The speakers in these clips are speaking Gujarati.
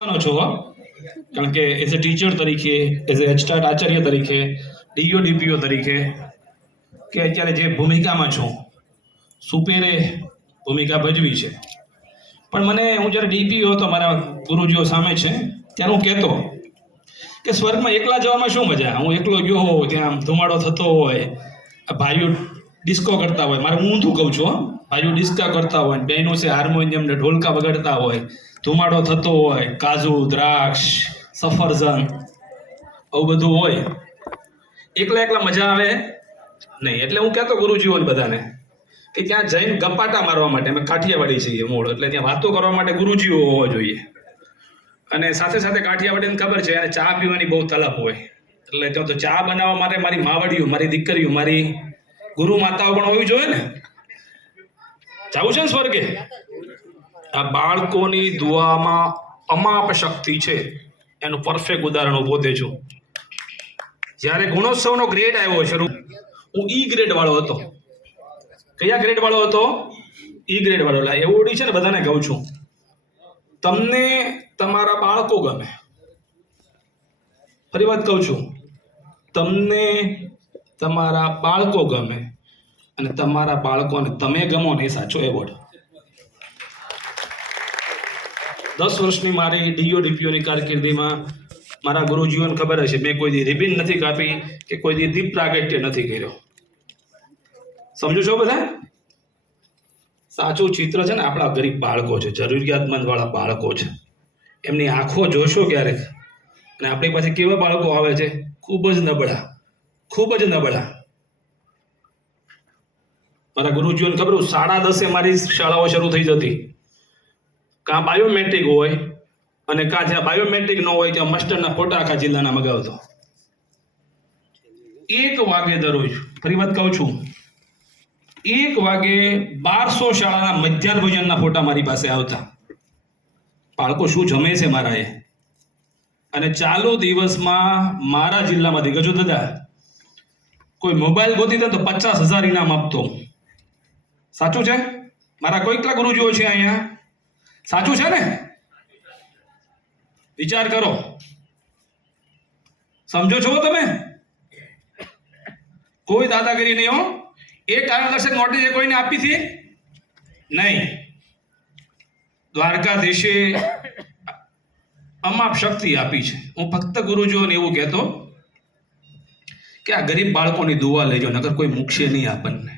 છો કારણ કે એઝ અ ટીચર તરીકે, એઝ અ એચટાટ આચાર્ય તરીકે, ડીઓ ડીપીઓ તરીકે કે અત્યારે જે ભૂમિકામાં છું, સુપેરે ભૂમિકા ભજવી છે. પણ મને હું જ્યારે ડીપીઓ હતો મારા ગુરુજીઓ સામે છે ત્યારે હું કહેતો કે સ્વર્ગમાં એકલા જવામાં શું મજા, હું એકલો ગયો હોઉં ત્યાં ધુમાડો થતો હોય, ભાઈઓ ડિસ્કો કરતા હોય, મારે હું ઊંધું કહું છું, ભાઈઓ ડિસ્કા કરતા હોય, બહેનો છે હાર્મોનિયમ ને ઢોલકા વગાડતા હોય, ધુમાડો થતો હોય, કાજુ દ્રાક્ષ સફરજન આવું બધું હોય, એકલા એકલા મજા આવે નહીં. એટલે હું કહેતો ગુરુજીઓને બધાને કે ત્યાં જઈને ગપાટા મારવા માટે, અમે કાઠિયાવાડી છીએ મૂળ, એટલે ત્યાં વાતો કરવા માટે ગુરુજીઓ હોવા જોઈએ. અને સાથે સાથે કાઠિયાવાડીને ખબર છે એને ચા પીવાની બહુ તલપ હોય, એટલે ત્યાં તો ચા બનાવવા માટે મારી માવડીઓ, મારી દીકરીઓ, મારી ગુરુ માતાઓ પણ હોવી જોઈએ ને. જવું છે ને સ્વર્ગે? આ બાળકોની દુઆમાં અમાપ શક્તિ છે એનું પરફેક્ટ ઉદાહરણ હું પોતે છું. જ્યારે ગુણોત્સવનો ગ્રેડ આવ્યો શરૂ, હું ઈ ગ્રેડ વાળો હતો. કયા ગ્રેડ વાળો હતો? ઈ ગ્રેડ વાળો. એટલે એવોર્ડ છે ને બધાને કહું છું, તમને તમારા બાળકો ગમે, ફરી વાત કહું છું, તમને તમારા બાળકો ગમે અને તમારા બાળકોને તમે ગમો ને એ સાચો એવોર્ડ. 10 વર્ષની મારી ડીઓ ડીપીઓની કારકિર્દીમાં મારા ગુરુજીઓને ખબર હશે મેં કોઈ દી રિબિન નથી કાપી કે કોઈ દી દીપ પ્રાગટ્ય નથી કર્યો. સમજો છો બધા? સાચું ચિત્ર છે ને આપણા ગરીબ બાળકો છે, જરૂરિયાતમંદ વાળા બાળકો છે. એમની આંખો જોશો ક્યારેક, અને આપણી પાસે કેવા બાળકો આવે છે? ખૂબ જ નબળા, ખૂબ જ નબળા. મારા ગુરુજીઓને ખબર, 10:30 મારી શાળાઓ શરૂ થઈ જતી. કાં બાયોમેટ્રિક હોય અને કાં જ્યાં બાયોમેટ્રિક ન હોય ત્યાં માસ્ટરના ફોટા આખા જિલ્લાના મગાવતો. 1 વાગે દરરોજ, ફરી વાત કહું છું, 1 વાગે 1200 શાળાના મધ્યાહન ભોજનના ફોટા મારી પાસે આવતા. બાળકો શું જમે છે મારા એ. અને ચાલુ દિવસમાં મારા જિલ્લામાંથી ગજો દાદા કોઈ મોબાઈલ ગોતી દે તો 50,000 ઇનામ આપતો. સાચું છે? મારા કોઈકલા ગુરુજીઓ છે અહીંયા, સાચું છે ને? વિચાર કરો, સમજો છો તમે? કોઈ દાદાગીરી નહીં હો. એ કારણદર્શક નોટિસ કોઈને આપી હતી નહીં. દ્વારકાધીશે અમાપ શક્તિ આપી છે. હું ફક્ત ગુરુજીઓને એવું કહેતો કે આ ગરીબ બાળકોની દુઆ લેજો, નકર કોઈ મૂકશે નહીં આપણને.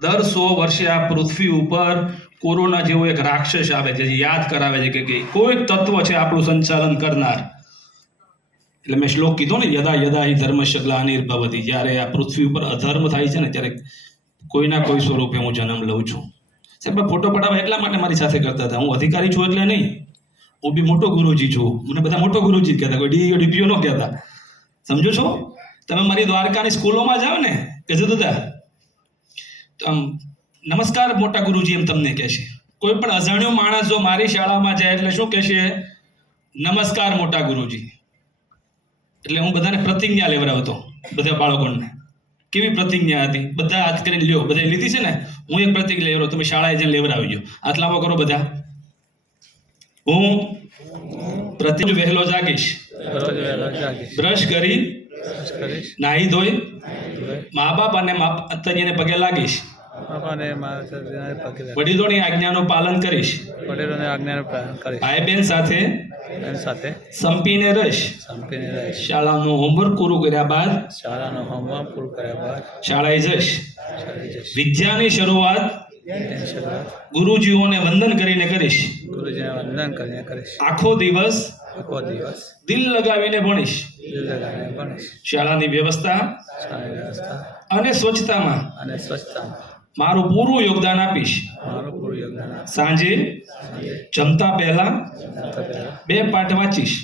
દર 100 વર્ષે આ પૃથ્વી ઉપર કોરોના જેવો એક રાક્ષસ આવે છે જે યાદ કરાવે છે કે કોઈ તત્વ છે આપણું સંચાલન કરનાર. એટલે મેં શ્લોક કીધો ને, યદા યદા હિ ધર્મસ્ય ગ્લાનિર્ભવતિ, જ્યારે આ પૃથ્વી ઉપર અધર્મ થાય છે ને ત્યારે કોઈના કોઈ સ્વરૂપે હું જન્મ લઉં છું. સાહેબ ફોટો પડાવવા એટલા માટે મારી સાથે કરતા હતા. હું અધિકારી છું એટલે નહીં, હું બી મોટો ગુરુજી છું. મને બધા મોટો ગુરુજી કહેતા, કોઈ ડીઓ ડીપીઓ ન કહેતા. સમજો છો? તમે મારી દ્વારકાની સ્કૂલોમાં જાઓ ને કે દાદા તો આમ નમસ્કાર મોટા ગુરુજી એમ તમને કહેશે. કોઈ પણ અજાણ્યો માણસ જો મારી શાળામાં જાય એટલે શું કહેશે? નમસ્કાર મોટા ગુરુજી. એટલે હું બધાને પ્રતિજ્ઞા લેવડાવતો, બધા બાળકોને. કેવી પ્રતિજ્ઞા હતી? બધા હાથ કરીને લ્યો, બધા લીધી છે ને? હું એક પ્રતિજ્ઞા લેવડાવ, તમે શાળાએ જઈને લેવડાવજો. હાથ લાંબો કરો બધા. હું પ્રતિજ્ઞા વહેલો જાગીશ, બ્રશ કરી નાહી ધોઈ મા બાપ અને માતાજીને પગે લાગીશ, વડીલોની આજ્ઞાનું પાલન કરીશ, ભાઈ બહેન સાથે સંપીને રહીશ, શાળાનું હોમવર્ક પૂરું કર્યા બાદ શાળાએ જઈશ, વિદ્યાની શરૂઆત ગુરુજીઓને વંદન કરીને કરીશ, આખો દિવસ દિલ લગાવીને ભણીશ, શાળાની વ્યવસ્થા અને સ્વચ્છતામાં મારું પૂરું યોગદાન આપીશ, સાંજે જમતા પહેલા 2 પાઠ વાંચીશ,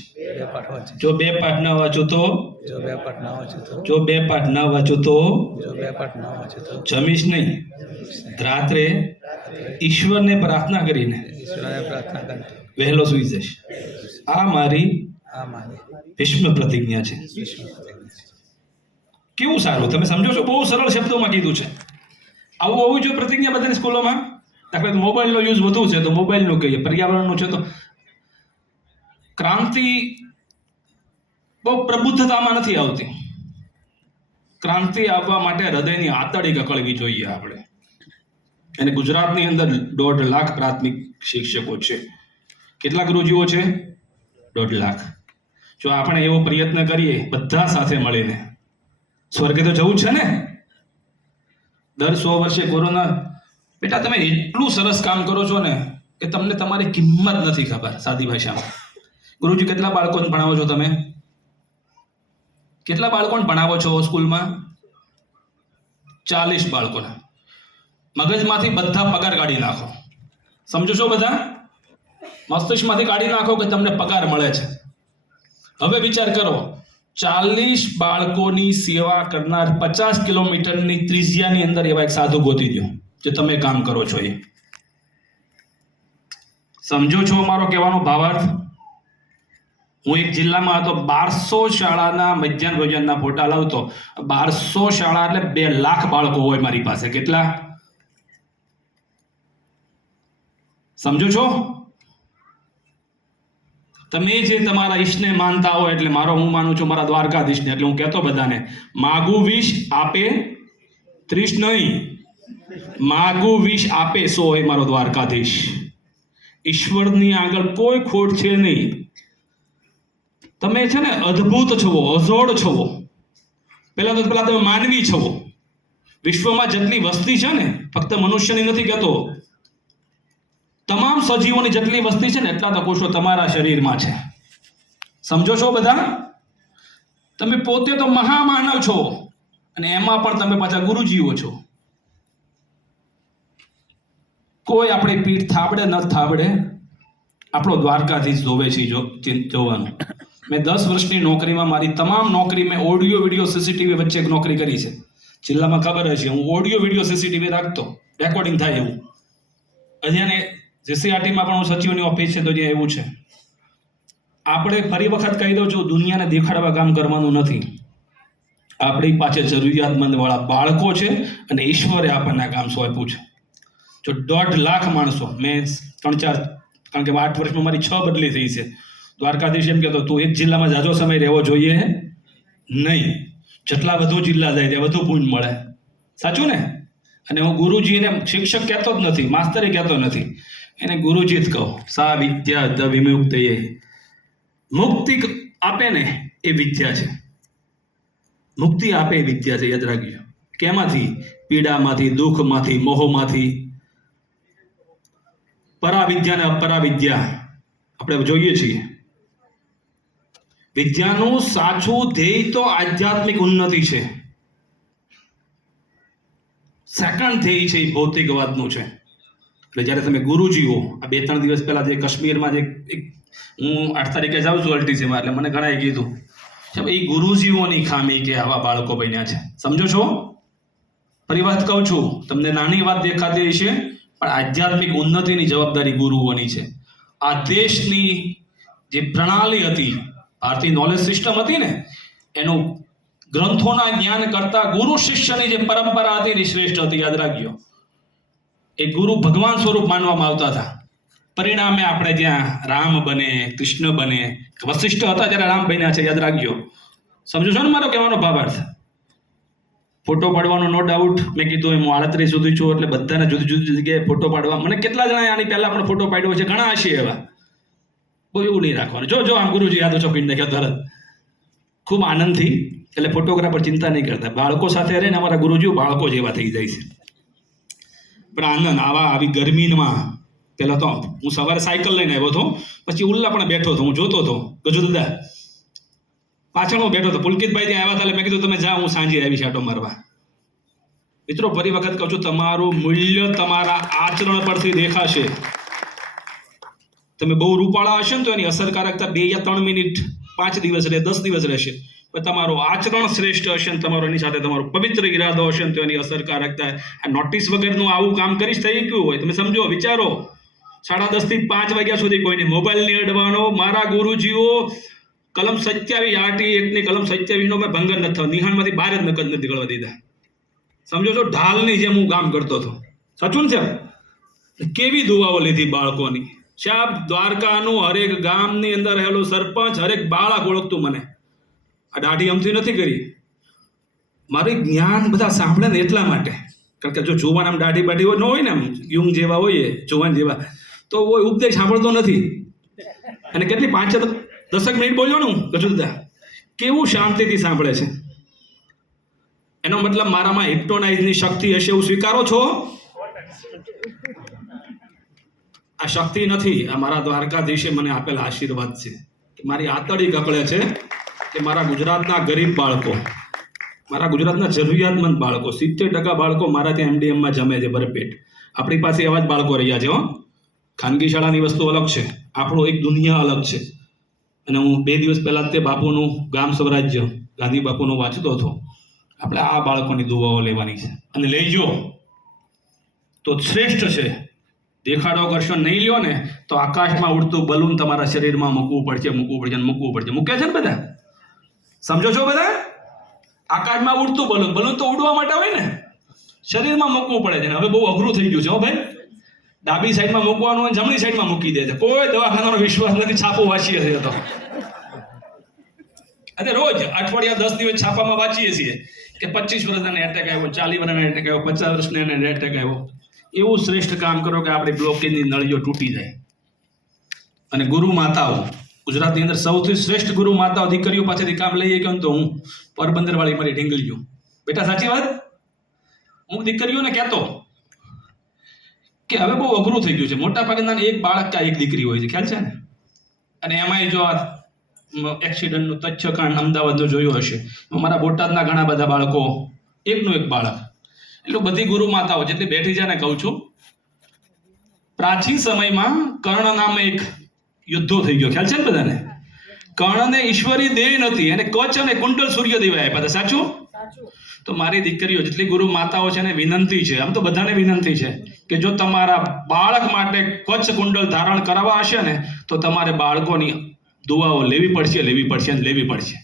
જો 2 પાઠ ન વાંચું તો જમીશ નહીં, રાત્રે ઈશ્વરને પ્રાર્થના કરીને વહેલો સૂઈ જઈશ. આ મારી ભીષ્મ પ્રતિજ્ઞા છે. કેવું સારું, તમે સમજો છો? બહુ સરળ શબ્દોમાં કીધું છે. આવું હોવું જોઈએ પ્રતિજ્ઞા બધાની સ્કૂલોમાં. દાખલા મોબાઈલનો યુઝ વધુ છે તો મોબાઈલનું કહીએ, પર્યાવરણનું છે તો ક્રાંતિ બહુ પ્રબુદ્ધતામાં નથી આવતી. ક્રાંતિ આવવા માટે હૃદયની આતડી કકળવી જોઈએ આપણે. અને ગુજરાતની અંદર 1.5 લાખ પ્રાથમિક શિક્ષકો છે. કેટલા ગુરુજીઓ છે? 1.5 લાખ. જો આપણે એવો પ્રયત્ન કરીએ બધા સાથે મળીને, સ્વર્ગે તો જવું છે ને. દર 100 વર્ષે કોરોના, બેટા તમે એટલું સરસ કામ કરો છો ને કે તમને તમારી કિંમત નથી ખબર. સાદી ભાષામાં, ગુરુજી કેટલા બાળકોને ભણાવો છો તમે? કેટલા બાળકોને ભણાવો છો સ્કૂલમાં? 40 બાળકોને. મગજમાંથી બધા પગાર કાઢી નાખો. સમજો છો બધા? મસ્તિષ્કમાંથી કાઢી નાખો કે તમને પગાર મળે છે. હવે વિચાર કરો, 40 બાળકોની સેવા કરનાર 50 કિલોમીટરની ત્રિજ્યાની અંદર એવા એક સાધુ ગોતી દો જે તમે કામ કરો છો એ. સમજો છો મારો કહેવાનો ભાવાર્થ? હું એક જિલ્લામાં હતો, 1200 શાળાના મધ્યાહન ભોજનના ફોટા લાવતો. 1200 શાળા એટલે 2 લાખ બાળકો હોય મારી પાસે. કેટલા? સમજો છો? તમે જે તમારા ઈષ્ટને માનતા હોય, એટલે હું માનું છું મારા દ્વારકાધીશને, એટલે હું કહેતો બધાને, માગું 20 આપે 30 નહીં, માગું 20 આપે 100 હોય મારો દ્વારકાધીશ. ઈશ્વરની આગળ કોઈ ખોટ છે નહીં. તમે છે ને અદ્ભુત છો, અજોડ છો. પહેલા તમે માનવી છો. વિશ્વમાં જેટલી વસ્તી છે ને, ફક્ત મનુષ્યની નથી કહેતો, તમામ સજીવોની જેટલી વસ્તી છે ને એટલા તો કોષો તમારા શરીરમાં છે. સમજો છો બધા? તમે પોતે તો મહામાનવ છો અને એમાં પણ તમે પાછા ગુરુજીઓ છો. કોઈ આપણી પીઠ થાબડે ન થાબડે, આપણો દ્વારકાધીશ જોવે છે જોવાનું. મેં 10 વર્ષની નોકરીમાં મારી તમામ નોકરી મેં ઓડિયો વિડીયો સીસીટીવી વચ્ચે એક નોકરી કરી છે. જિલ્લામાં ખબર હશે, હું ઓડિયો વિડીયો સીસીટીવી રાખતો, રેકોર્ડિંગ થાય એવું. અહીંયા જીસીઆરટીમાં પણ હું સચિવની ઓફિસ છે તો ત્યાં એવું છે. આપણે ફરી વખત કહી દઉં છું, દુનિયાને દેખાડવા કામ કરવાનું નથી. આપણી પાસે જરૂરિયાતમંદ વાળા બાળકો છે અને ઈશ્વરે આપણને કામ સોંપ્યું છે. જો 1.5 લાખ માણસો, મેં 3-4, કારણ કે 8 વર્ષમાં મારી 6 બદલી થઈ છે. દ્વારકાધીશ એમ કહેતો, તું એક જિલ્લામાં જાજો સમય રહેવો જોઈએ નહીં. જેટલા વધુ જિલ્લા જાય ત્યાં વધુ પુણ્ય મળે. સાચું ને? અને હું ગુરુજીને શિક્ષક કહેતો જ નથી, માસ્તરે કહેતો નથી, એને ગુરુજી જ કહો. સા વિદ્યા દ વિમુક્ત. મુક્તિ આપે ને એ વિદ્યા છે. મુક્તિ આપે એ વિદ્યા છે, યાદ રાખજો. કેમાંથી? પીડામાંથી, દુઃખમાંથી, મોહમાંથી. પરાવિદ્યા ને અપરાવિદ્યા આપણે જોઈએ છીએ. વિદ્યાનું સાચું ધ્યેય તો આધ્યાત્મિક ઉન્નતિ છે. સેકન્ડ ધ્યેય છે એ ભૌતિકવાદનું છે. એટલે જ્યારે તમે ગુરુજીઓ, આ 2-3 દિવસ પહેલા જે કાશ્મીરમાં જે હું 8 તારીખે જાઉં છું અલ્ટીસીમાં, એટલે મને ઘણાએ કીધું કે એ ગુરુજીઓની ખામી કે આવા બાળકો બન્યા છે. સમજો છો? ફરી વાત કહું છું, તમને નાની વાત દેખાતી છે પણ આધ્યાત્મિક ઉન્નતિની જવાબદારી ગુરુઓની છે. આ દેશની જે પ્રણાલી હતી, ભારતીય નોલેજ સિસ્ટમ હતી ને, એનું ગ્રંથોના જ્ઞાન કરતા ગુરુ શિષ્યની જે પરંપરા હતી એ શ્રેષ્ઠ હતી. યાદ રાખજો. એ ગુરુ ભગવાન સ્વરૂપ માનવામાં આવતા હતા. પરિણામે આપણે જ્યાં રામ બને, કૃષ્ણ બને, વશિષ્ઠ હતા જ્યારે રામ બન્યા છે. યાદ રાખજો. સમજો છો ને મારો કહેવાનો ભાવાર્થ? ફોટો પાડવાનો નો ડાઉટ, મેં કીધું એમ 38 સુધી છું એટલે બધાને જુદી જુદી જગ્યાએ ફોટો પાડવા. મને કેટલા જણા આની પહેલા પણ ફોટો પાડ્યો છે, ઘણા હશે એવા. બહુ એવું નહીં રાખવાનું. જો આમ ગુરુજી યાદ ઓછો પીને નાખ્યો તરત, ખૂબ આનંદથી. એટલે ફોટોગ્રાફર ચિંતા નહીં કરતા, બાળકો સાથે રહીને અમારા ગુરુજીઓ બાળકો જેવા થઈ જાય છે. પણ આનંદ આવી ગરમીમાં, પહેલાં તો હું સવારે સાયકલ લઈને આવ્યો હતો, પછી ઉલ્લા પણ બેઠો હતો, હું જોતો હતો. ગજુ દાદા પાછળ હું બેઠો હતો, પુલકિતભાઈ ત્યાં આવ્યા હતા, એટલે મેં કીધું તમે જાઓ, હું સાંજે આવી આટો મારવા. મિત્રો ફરી વખત કહું છું, તમારું મૂલ્ય તમારા આચરણ પરથી દેખાશે. તમે બહુ રૂપાળા હશો ને તો એની અસરકારકતા 2 યા 3 મિનિટ, 5 દિવસ રહે, 10 દિવસ રહેશે. પણ તમારું આચરણ શ્રેષ્ઠ હશે ને તમારો એની સાથે તમારો પવિત્ર ઈરાદો હશે ને તો એની અસરકારકતા. આ નોટિસ વગરનું આવું કામ કરીશ થઈ ગયું હોય, તમે સમજો, વિચારો. 10:30 થી 5 વાગ્યા સુધી કોઈને મોબાઈલ નહીં અડવાનો. મારા ગુરુજીઓ કલમ 27 આરટી એક્ટની કલમ 27 મેં ભંગર નથી થવા, નિહાળમાંથી બહાર જ નકદ નથી નીકળવા દીધા. સમજો છો? ઢાલની જેમ હું કામ કરતો હતો. સાચું ને છે? કેવી દુઆઓ લીધી બાળકોની. સાહેબ દ્વારકાનું હરેક ગામની અંદર રહેલો સરપંચ હરેક બાળક ઓળખતું મને. આ દાઢી અમથી નથી કરી, મારું જ્ઞાન બધા સાંભળે ને એટલા માટે. કારણ કે જો જુવાન આમ દાઢી બાઢી ન હોય ને, આમ યુંગ જેવા હોય, જુવાન જેવા, તો કોઈ ઉપદેશ સાંભળતો નથી. અને કેટલી 5-10 મિનિટ બોલ્યો ને હું ગજુદા, કેવું શાંતિથી સાંભળે છે. એનો મતલબ મારામાં હિપ્નોટાઇઝની શક્તિ હશે એવું સ્વીકારો છો? આ શક્તિ નથી, આ મારા દ્વારકાધીશે મને આપેલા આશીર્વાદ છે. કે મારી આતડી કકળે છે કે મારા ગુજરાતના ગરીબ બાળકો, મારા ગુજરાતના જરૂરિયાતમંદ બાળકો, 70% બાળકો મારા ત્યાં MDMમાં જમે છે ભરપેટ. આપણી પાસે એવા જ બાળકો રહ્યા છે. ખાનગી શાળાની વસ્તુ અલગ છે, આપણો એક દુનિયા અલગ છે. અને હું 2 દિવસ પહેલા તે બાપુનું ગામ સ્વરાજ્ય ગાંધી બાપુનું વાંચતો હતો. આપણે આ બાળકોની દુઆઓ લેવાની છે અને લેજો તો શ્રેષ્ઠ છે. દેખાડો કરશો નહીં લ્યો ને તો આકાશમાં ઉડતું બલૂન તમારા શરીરમાં મૂકવું પડશે. મૂકે છે ને બધા, સમજો છો બધા? આકાશમાં ઉડતું બલૂન તો ઉડવા માટે હોય ને, શરીરમાં મૂકવું પડે છે. હવે બહુ અઘરું થઈ ગયું છે હો ભાઈ. ડાબી સાઈડમાં મૂકવાનું હોય, જમણી સાઈડમાં મૂકી દે છે. કોઈ દવાખાનાનો વિશ્વાસ નથી. છાપું વાંચીએ છીએ તો અને રોજ અઠવાડિયા 10 દિવસ છાપામાં વાંચીએ છીએ કે 25 વર્ષના એટેક આવ્યો, 40 વર્ષના એટેક આવ્યો, 50 વર્ષના એટેક આવ્યો. એવું શ્રેષ્ઠ કામ કરો કે આપણી બ્લોકેજની નળીઓ તૂટી જાય. અને ગુરુ માતાઓ, ગુજરાતની અંદર સૌથી શ્રેષ્ઠ ગુરુ માતાઓ દીકરીઓ પાસેથી કામ લઈએ કે તો હું પોરબંદર વાળી મારી ઢીંગલીઓ. બેટા સાચી વાત. હું દીકરીઓને કહેતો કે હવે બહુ અઘરું થઈ ગયું છે. મોટા ભાગના એક બાળક કે એક દીકરી હોય છે, ખ્યાલ છે ને? અને એમાંય જો આ એક્સિડન્ટનું તથ્યકાંડ અમદાવાદનું જોયું હશે, મારા બોટાદના ઘણા બધા બાળકો, એકનું એક બાળક. એટલે બધી ગુરુ માતાઓ જેટલી બેઠી છે ને કહું છું, પ્રાચીન સમયમાં કર્ણ નામે એક યુદ્ધો થઈ ગયો, ખ્યાલ છે ને બધાને? કર્ણને ઈશ્વરી દેહ નથી, એને કચ્છ અને કુંડલ સૂર્યદેવ આપ્યા હતા. સાચું? તો મારી દીકરીઓ જેટલી ગુરુ માતાઓ છે ને વિનંતી છે, આમ તો બધાને વિનંતી છે કે જો તમારા બાળક માટે કચ્છ કુંડલ ધારણ કરવા હશે ને તો તમારે બાળકોની દુઆઓ લેવી પડશે.